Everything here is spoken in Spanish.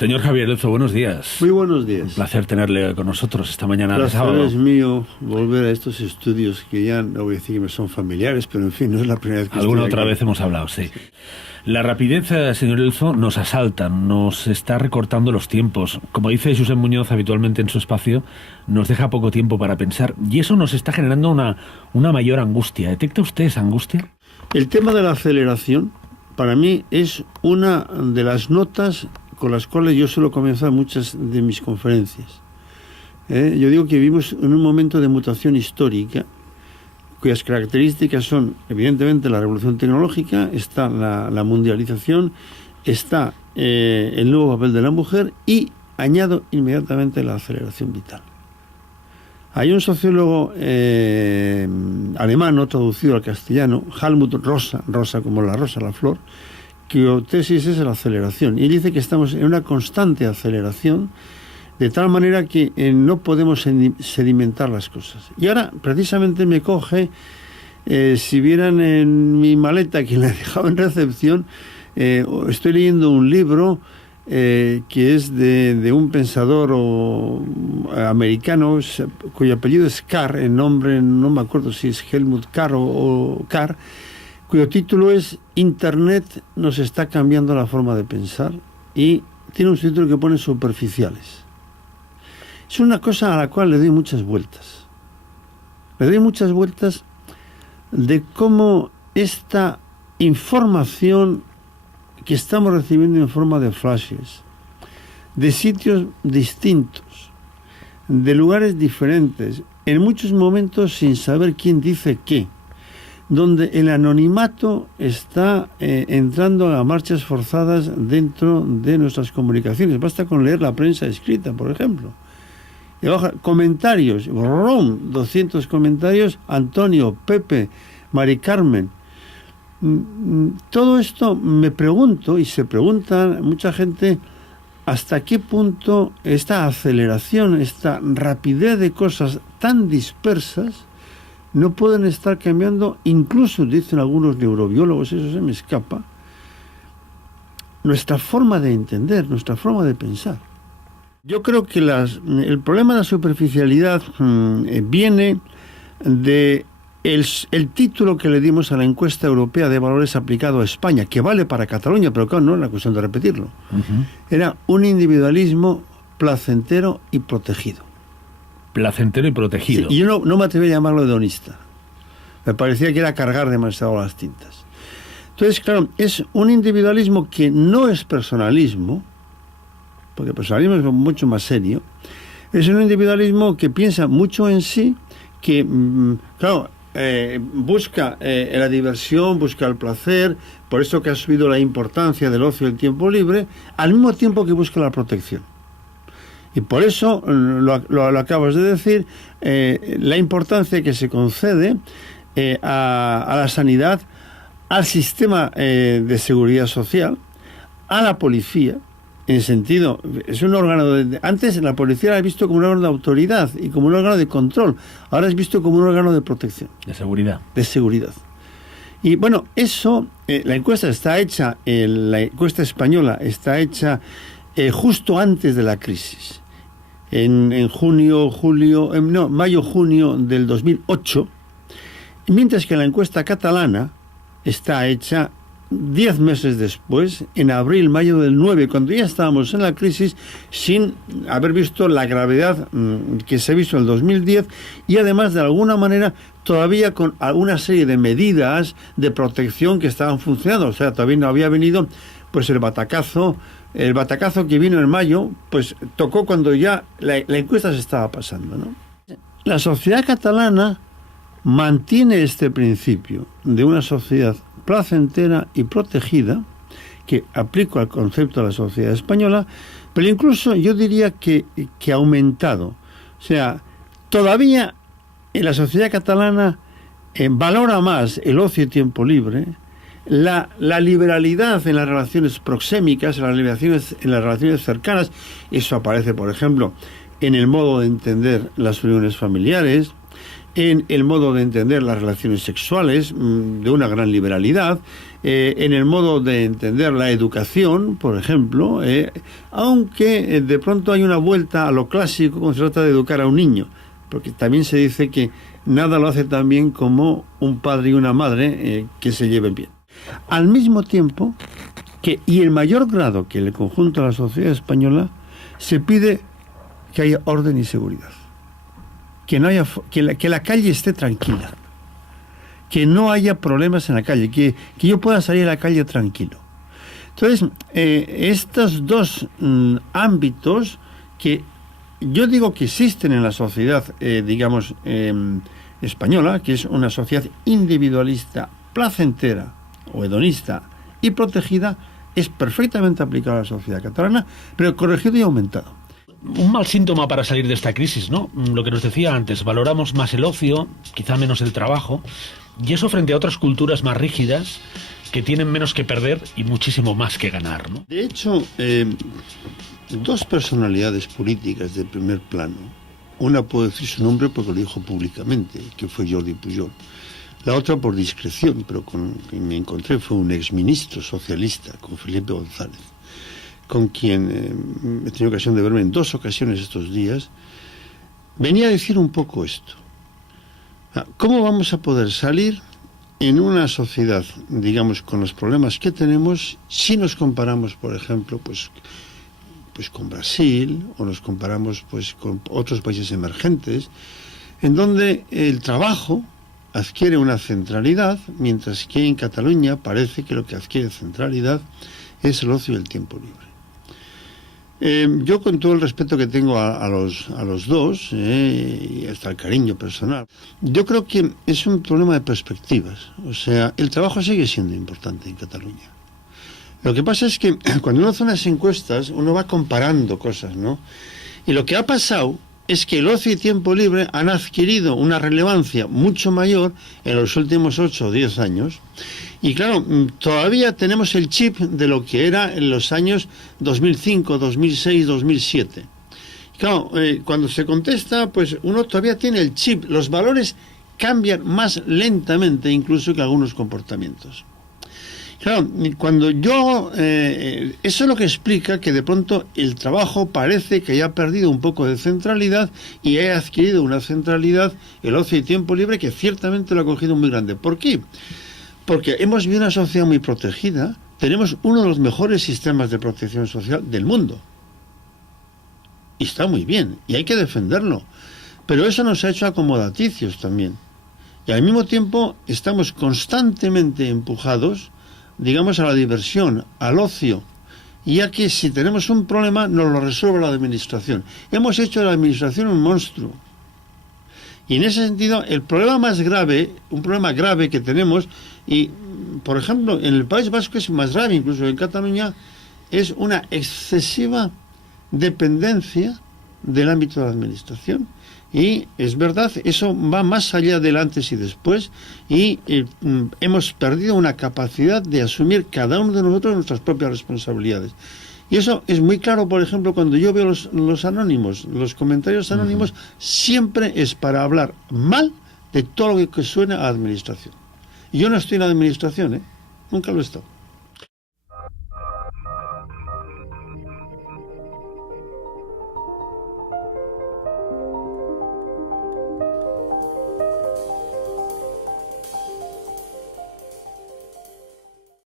Señor Javier Elzo, buenos días. Muy buenos días. Un placer tenerle con nosotros esta mañana de El placer sábado. es mío volver a estos estudios que ya no voy a decir que me son familiares, pero en fin, no es la primera vez que Alguna estoy otra aquí. vez hemos hablado, sí. La rapidez, señor Elzo, nos asalta, nos está recortando los tiempos. Como dice Josep Muñoz habitualmente en su espacio, nos deja poco tiempo para pensar y eso nos está generando una mayor angustia. ¿Detecta usted esa angustia? El tema de la aceleración, para mí, es una de las notas con las cuales yo suelo comenzar muchas de mis conferencias. Yo digo que vivimos en un momento de mutación histórica, cuyas características son, evidentemente, la revolución tecnológica, está la mundialización, está el nuevo papel de la mujer y añado inmediatamente la aceleración vital. Hay un sociólogo alemán, no traducido al castellano, Helmut Rosa como la rosa, la flor, cuya tesis es la aceleración. Y él dice que estamos en una constante aceleración, de tal manera que no podemos sedimentar las cosas. Y ahora, precisamente, me coge, si vieran en mi maleta que la he dejado en recepción, estoy leyendo un libro que es de un pensador americano cuyo apellido es Carr, el nombre no me acuerdo si es Helmut Carr o Carr, cuyo título es Internet nos está cambiando la forma de pensar, y tiene un título que pone superficiales. Es una cosa a la cual le doy muchas vueltas. Le doy muchas vueltas de cómo esta información que estamos recibiendo en forma de flashes, de sitios distintos, de lugares diferentes, en muchos momentos sin saber quién dice qué, donde el anonimato está entrando a marchas forzadas dentro de nuestras comunicaciones. Basta con leer la prensa escrita, por ejemplo. Y baja, comentarios, 200 comentarios, Antonio, Pepe, Mari Carmen. Todo esto me pregunto, y se pregunta mucha gente, hasta qué punto esta aceleración, esta rapidez de cosas tan dispersas no pueden estar cambiando, incluso dicen algunos neurobiólogos, eso se me escapa, nuestra forma de entender, nuestra forma de pensar. Yo creo que el problema de la superficialidad viene de el título que le dimos a la encuesta europea de valores aplicado a España, que vale para Cataluña, pero claro, no es la cuestión de repetirlo. Era un individualismo placentero y protegido. Placentero y protegido. Sí, y yo no me atreví a llamarlo hedonista. Me parecía que era cargar demasiado las tintas. Entonces, claro, es un individualismo que no es personalismo, porque el personalismo es mucho más serio. Es un individualismo que piensa mucho en sí, que, claro, busca la diversión, busca el placer, por eso que ha subido la importancia del ocio y el tiempo libre, al mismo tiempo que busca la protección. Y por eso, lo acabas de decir, la importancia que se concede a la sanidad, al sistema de seguridad social, a la policía, en el sentido, es un órgano antes la policía era visto como un órgano de autoridad y como un órgano de control, ahora es visto como un órgano de protección. De seguridad. De seguridad. Y bueno, eso, la encuesta está hecha, la encuesta española está hecha justo antes de la crisis, en mayo-junio del 2008, mientras que la encuesta catalana está hecha 10 meses después, en abril-mayo del 9, cuando ya estábamos en la crisis, sin haber visto la gravedad que se ha visto en el 2010, y además, de alguna manera, todavía con alguna serie de medidas de protección que estaban funcionando. O sea, todavía no había venido pues el batacazo que vino en mayo, pues tocó cuando ya la encuesta se estaba pasando, ¿no? La sociedad catalana mantiene este principio de una sociedad placentera y protegida, que aplico al concepto de la sociedad española, pero incluso yo diría que ha aumentado. O sea, todavía en la sociedad catalana valora más el ocio y tiempo libre, la liberalidad en las relaciones proxémicas, en las relaciones cercanas. Eso aparece, por ejemplo, en el modo de entender las uniones familiares, en el modo de entender las relaciones sexuales, de una gran liberalidad, en el modo de entender la educación, por ejemplo, aunque de pronto hay una vuelta a lo clásico cuando se trata de educar a un niño, porque también se dice que nada lo hace tan bien como un padre y una madre que se lleven bien. Al mismo tiempo que, y en mayor grado que en el conjunto de la sociedad española, se pide que haya orden y seguridad, que la calle esté tranquila, que no haya problemas en la calle, que yo pueda salir a la calle tranquilo. Entonces, estos dos ámbitos que yo digo que existen en la sociedad, española, que es una sociedad individualista, placentera o hedonista y protegida, es perfectamente aplicable a la sociedad catalana, pero corregido y aumentado. Un mal síntoma para salir de esta crisis, ¿no? Lo que nos decía antes, valoramos más el ocio, quizá menos el trabajo, y eso frente a otras culturas más rígidas que tienen menos que perder y muchísimo más que ganar, ¿no? De hecho, dos personalidades políticas de primer plano, una puedo decir su nombre porque lo dijo públicamente, que fue Jordi Pujol, la otra por discreción, pero con quien me encontré fue un exministro socialista, con Felipe González, con quien he tenido ocasión de verme en 2 ocasiones estos días. Venía a decir un poco esto. ¿Cómo vamos a poder salir en una sociedad, digamos, con los problemas que tenemos, si nos comparamos, por ejemplo, pues con Brasil, o nos comparamos pues con otros países emergentes, en donde el trabajo adquiere una centralidad, mientras que en Cataluña parece que lo que adquiere centralidad es el ocio y el tiempo libre. Yo, con todo el respeto que tengo a los dos, y hasta el cariño personal, yo creo que es un problema de perspectivas. O sea, el trabajo sigue siendo importante en Cataluña. Lo que pasa es que cuando uno hace unas encuestas, uno va comparando cosas, ¿no? Y lo que ha pasado es que el ocio y tiempo libre han adquirido una relevancia mucho mayor en los últimos 8 o 10 años. Y claro, todavía tenemos el chip de lo que era en los años 2005, 2006, 2007. Claro, cuando se contesta, pues uno todavía tiene el chip. Los valores cambian más lentamente incluso que algunos comportamientos. Claro, cuando yo... eso es lo que explica que de pronto el trabajo parece que haya perdido un poco de centralidad y haya adquirido una centralidad, el ocio y tiempo libre, que ciertamente lo ha cogido muy grande. ¿Por qué? Porque hemos vivido una sociedad muy protegida, tenemos uno de los mejores sistemas de protección social del mundo. Y está muy bien, y hay que defenderlo. Pero eso nos ha hecho acomodaticios también. Y al mismo tiempo estamos constantemente empujados, digamos, a la diversión, al ocio, ya que si tenemos un problema nos lo resuelve la administración. Hemos hecho de la administración un monstruo. Y en ese sentido, el problema más grave, un problema grave que tenemos, y por ejemplo en el País Vasco es más grave, incluso en Cataluña, es una excesiva dependencia del ámbito de la administración. Y es verdad, eso va más allá del antes y después, y hemos perdido una capacidad de asumir cada uno de nosotros nuestras propias responsabilidades. Y eso es muy claro, por ejemplo, cuando yo veo los anónimos, los comentarios anónimos, siempre es para hablar mal de todo lo que suena a administración. Y yo no estoy en la administración, nunca lo he estado.